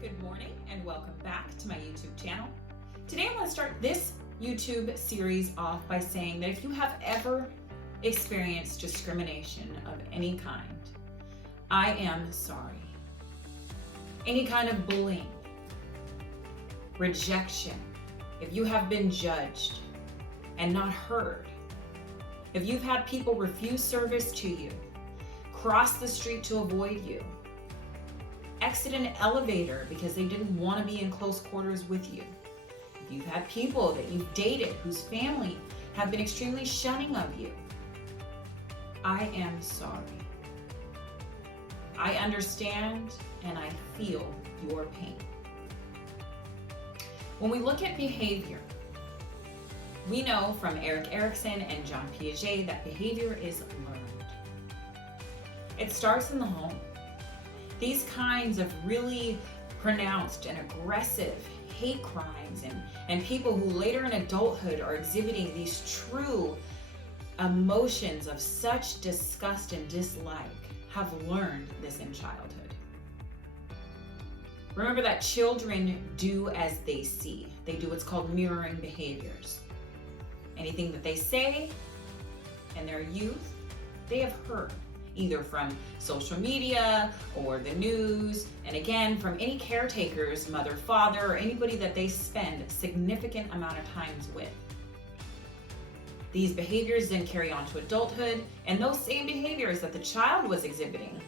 Good morning and welcome back to my YouTube channel. Today I want to start this YouTube series off by saying that if you have ever experienced discrimination of any kind, I am sorry. Any kind of bullying, rejection, if you have been judged and not heard, if you've had people refuse service to you, cross the street to avoid you, exit an elevator because they didn't want to be in close quarters with you. If you've had people that you've dated whose family have been extremely shunning of you, I am sorry. I understand and I feel your pain. When we look at behavior, we know from Erik Erikson and John Piaget that behavior is learned. It starts in the home. These kinds of really pronounced and aggressive hate crimes and people who later in adulthood are exhibiting these true emotions of such disgust and dislike have learned this in childhood. Remember that children do as they see. They do what's called mirroring behaviors. Anything that they say in their youth, they have heard, either from social media or the news, and again, from any caretakers, mother, father, or anybody that they spend a significant amount of times with. These behaviors then carry on to adulthood, and those same behaviors that the child was exhibiting,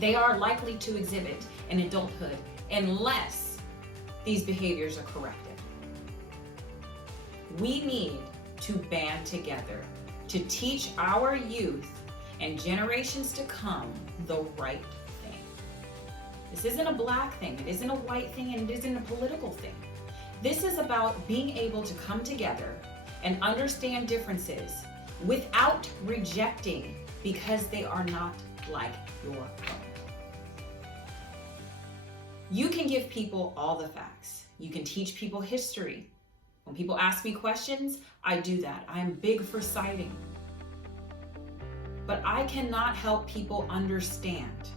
they are likely to exhibit in adulthood unless these behaviors are corrected. We need to band together to teach our youth and generations to come the right thing. This isn't a black thing, it isn't a white thing, and it isn't a political thing. This is about being able to come together and understand differences without rejecting because they are not like your own. You can give people all the facts. You can teach people history. When people ask me questions, I do that. I am big for citing. But I cannot help people understand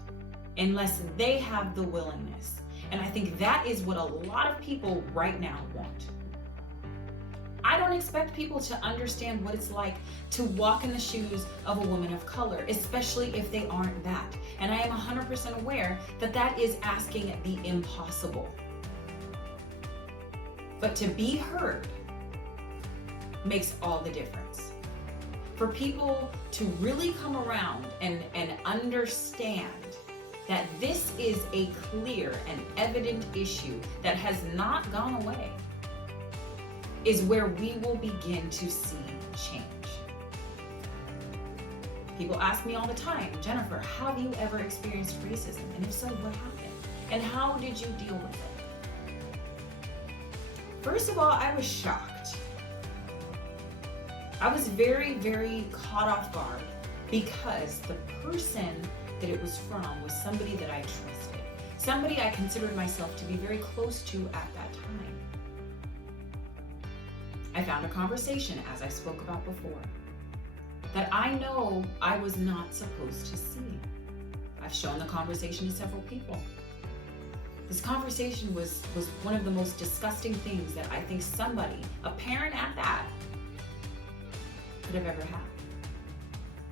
unless they have the willingness. And I think that is what a lot of people right now want. I don't expect people to understand what it's like to walk in the shoes of a woman of color, especially if they aren't that. And I am 100% aware that that is asking the impossible. But to be heard makes all the difference. For people to really come around and understand that this is a clear and evident issue that has not gone away is where we will begin to see change. People ask me all the time, Jennifer, have you ever experienced racism? And if so, what happened? And how did you deal with it? First of all, I was shocked. I was very, very caught off guard because the person that it was from was somebody that I trusted, somebody I considered myself to be very close to at that time. I found a conversation, as I spoke about before, that I know I was not supposed to see. I've shown the conversation to several people. This conversation was one of the most disgusting things that I think somebody, a parent at that, could have ever had.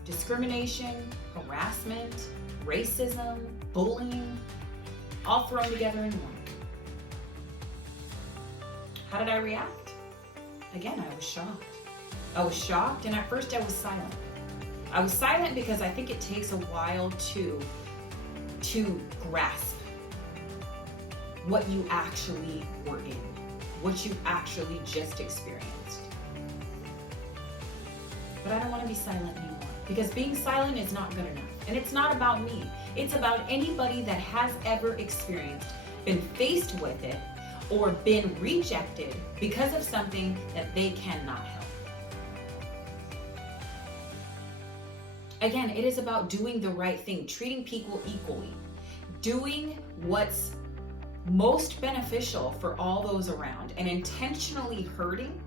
Discrimination, harassment, racism, bullying, all thrown together in one. How did I react? Again, I was shocked. I was shocked, and at first I was silent. I was silent because I think it takes a while to grasp what you actually were in, what you actually just experienced. But I don't want to be silent anymore because being silent is not good enough. And it's not about me. It's about anybody that has ever experienced, been faced with it, or been rejected because of something that they cannot help. Again, it is about doing the right thing, treating people equally, doing what's most beneficial for all those around, and intentionally hurting,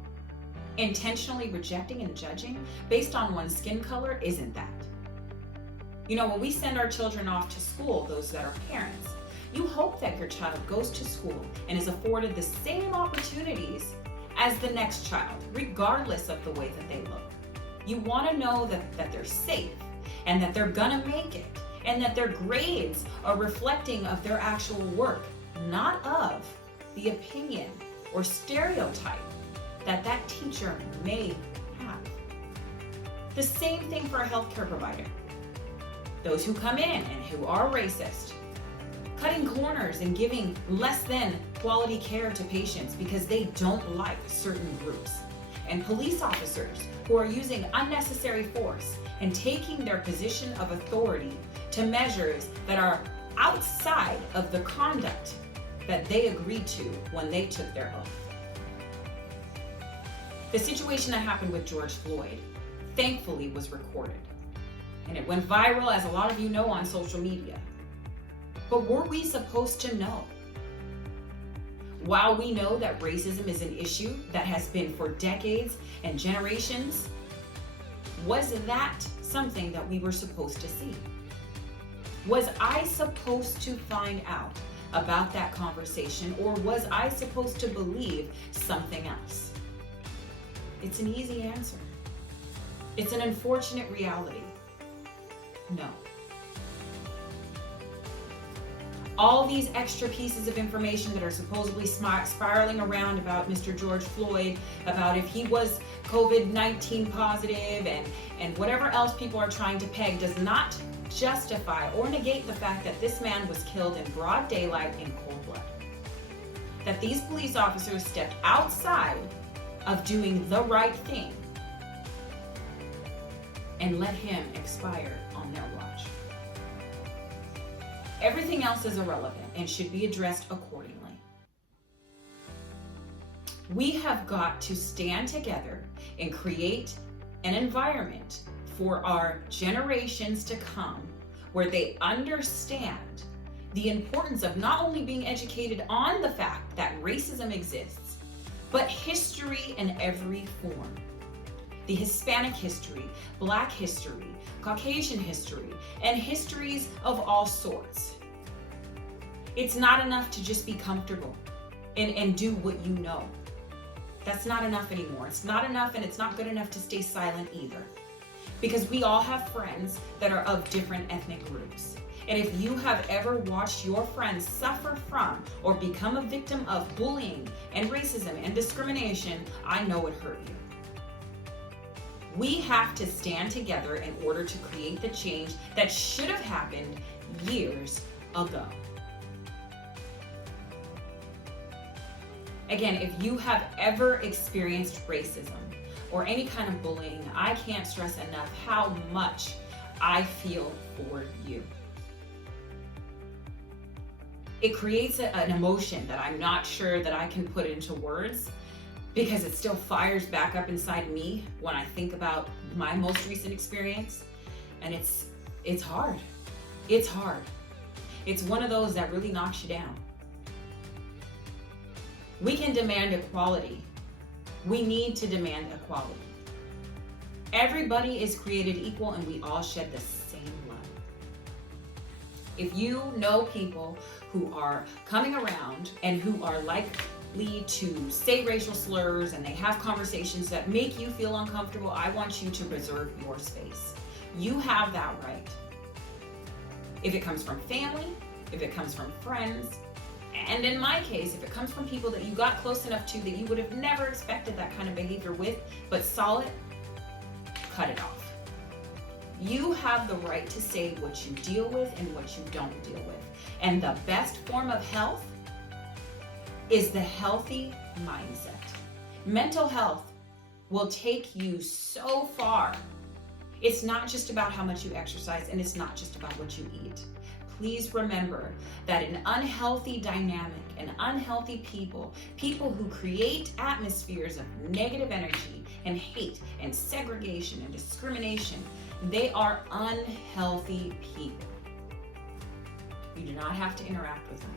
intentionally rejecting and judging based on one's skin color isn't that. You know, when we send our children off to school, those that are parents, You hope that your child goes to school and is afforded the same opportunities as the next child, regardless of the way that they look. You want to know that they're safe and that they're gonna make it and that their grades are reflecting of their actual work, not of the opinion or stereotype that that teacher may have. The same thing for a healthcare provider. Those who come in and who are racist, cutting corners and giving less than quality care to patients because they don't like certain groups. And police officers who are using unnecessary force and taking their position of authority to measures that are outside of the conduct that they agreed to when they took their oath. The situation that happened with George Floyd, thankfully, was recorded. And it went viral, as a lot of you know, on social media. But were we supposed to know? While we know that racism is an issue that has been for decades and generations, was that something that we were supposed to see? Was I supposed to find out about that conversation, or was I supposed to believe something else? It's an easy answer. It's an unfortunate reality. No. All these extra pieces of information that are supposedly spiraling around about Mr. George Floyd, about if he was COVID-19 positive and whatever else people are trying to peg, does not justify or negate the fact that this man was killed in broad daylight in cold blood. That these police officers stepped outside of doing the right thing and let him expire on their watch. Everything else is irrelevant and should be addressed accordingly. We have got to stand together and create an environment for our generations to come where they understand the importance of not only being educated on the fact that racism exists, but history in every form. The Hispanic history, Black history, Caucasian history, and histories of all sorts. It's not enough to just be comfortable and do what you know. That's not enough anymore. It's not enough, and it's not good enough to stay silent either. Because we all have friends that are of different ethnic groups. And if you have ever watched your friends suffer from or become a victim of bullying and racism and discrimination, I know it hurt you. We have to stand together in order to create the change that should have happened years ago. Again, if you have ever experienced racism or any kind of bullying, I can't stress enough how much I feel for you. It creates an emotion that I'm not sure that I can put into words, because it still fires back up inside me when I think about my most recent experience. And it's hard. It's hard. It's one of those that really knocks you down. We can demand equality. We need to demand equality. Everybody is created equal and we all shed the same blood. If you know people who are coming around and who are likely to say racial slurs and they have conversations that make you feel uncomfortable, I want you to reserve your space. You have that right. If it comes from family, if it comes from friends, and in my case, if it comes from people that you got close enough to that you would have never expected that kind of behavior with, but saw it, cut it off. You have the right to say what you deal with and what you don't deal with. And the best form of health is the healthy mindset. Mental health will take you so far. It's not just about how much you exercise, and it's not just about what you eat. Please remember that an unhealthy dynamic and unhealthy people who create atmospheres of negative energy and hate and segregation and discrimination, they are unhealthy people. You do not have to interact with them.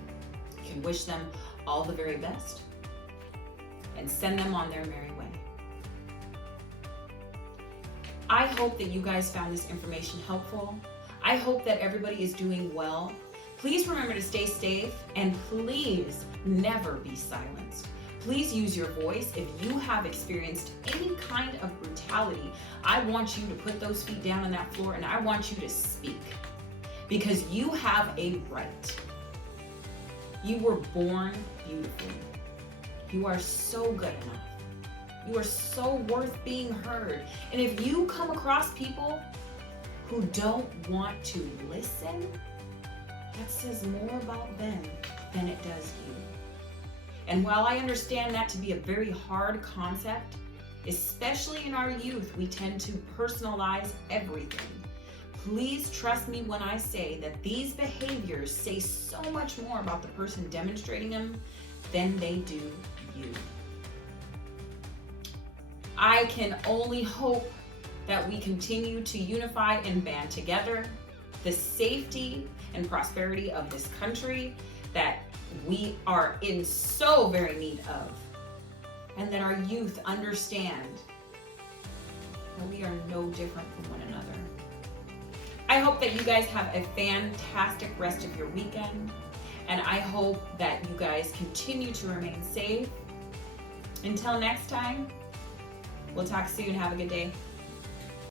You can wish them all the very best and send them on their merry way. I hope that you guys found this information helpful. I hope that everybody is doing well Please remember to stay safe, and please never be silenced. Please use your voice. If you have experienced any kind of brutality, I want you to put those feet down on that floor, and I want you to speak, because you have a right. You were born beautiful. You are so good enough. You are so worth being heard. And if you come across people who don't want to listen, that says more about them than it does you. And while I understand that to be a very hard concept, especially in our youth, we tend to personalize everything. Please trust me when I say that these behaviors say so much more about the person demonstrating them than they do you. I can only hope that we continue to unify and band together the safety and prosperity of this country that we are in so very need of, and that our youth understand that we are no different from one another. I hope that you guys have a fantastic rest of your weekend, and I hope that you guys continue to remain safe. Until next time, we'll talk soon. Have a good day.